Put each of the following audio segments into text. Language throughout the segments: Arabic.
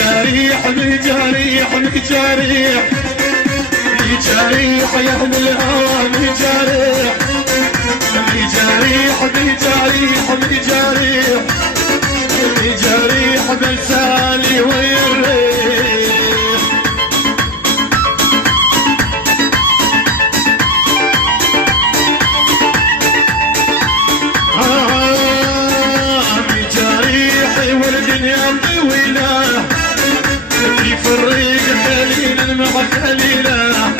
جريح جريح جريح جريح يا اهل الهوى جريح جريح جريح جريح جريح بلساني ويريح جريحي والدنيا طويلة يفرق خلينا مع خلينا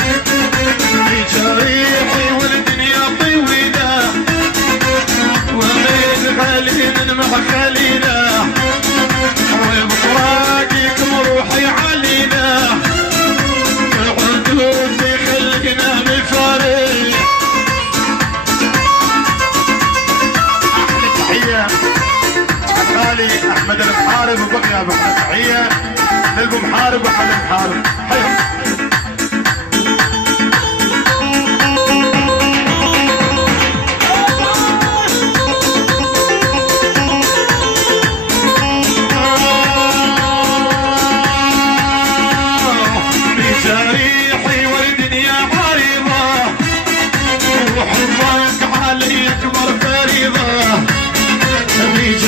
جريحي والدنيا طويلة ومن خلينا مع خلينا وبفراقكم روحي علينا الحدود خلقنا مفارق احلى تحية الغالي احمد المحارب وبقي ابو احمد تحية للبو محارب واحمد المحارب حيهم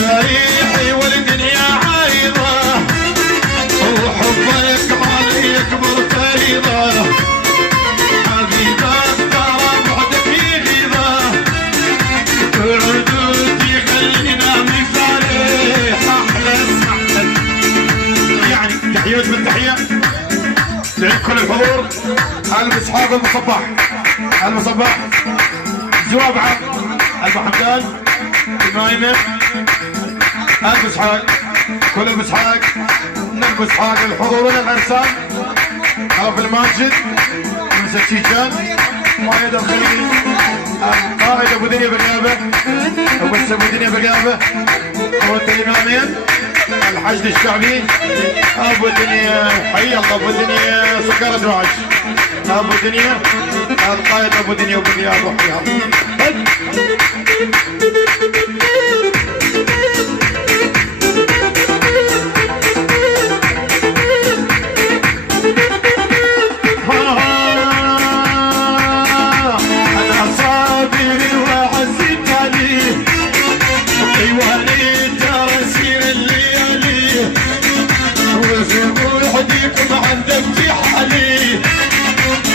جريحي والدنيا عايضة وحبك علي يكبر فريضة حبيبك ترى بعدك يغيظة ردودي خلينا مفارق احلى اسمع يعني تحيات من تحية لكل الحضور المسحاب المصباح المصباح زوابعة المحمدان المايمة المسحاق كل المسحاق من المسحاق الحضور الانسان خلف الماجد من سكيكان مؤيد الخليل القائد ابو دنيا بقيابه وبس ابو دنيا بقيابه قوة الامامين الحشد الشعبي ابو دنيا حي الله ابو دنيا سكر دراج ابو دنيا القائد ابو دنيا وبقيابه حي الله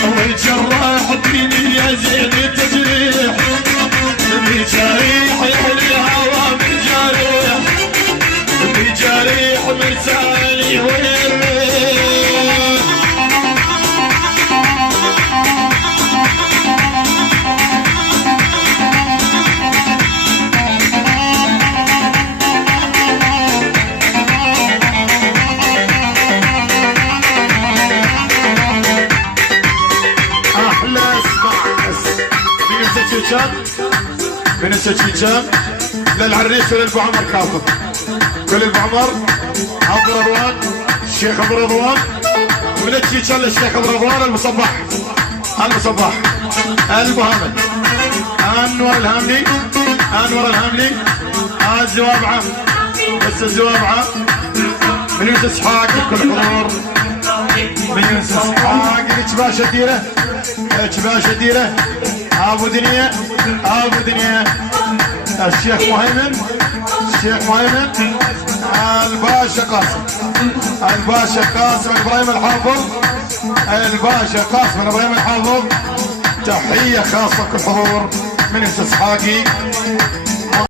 والجراح الديني يا زين التجريح بجريح يحل الهوى من جريح بجريح مرسالي ويريح من السجيجان للعريس وللبو عمر كاظم كل البو عمر عبد رضوان الشيخ ابو رضوان من السجيجان للشيخ ابو رضوان المصباح المصباح البو حامد انور الهاملي انور الهاملي الزوابعه بس الزوابعه من يونس اسحاق كل حضور من يونس اسحاق الاتباشه ديره اتباشه ديره ابو دنيا ابو دنيا الشيخ مهيمن الشيخ مهيمن الباشا قاسم الباشا قاسم ابراهيم الحافظ الباشا قاسم ابراهيم الحافظ تحيه خاصه كل حضور من اسحاقي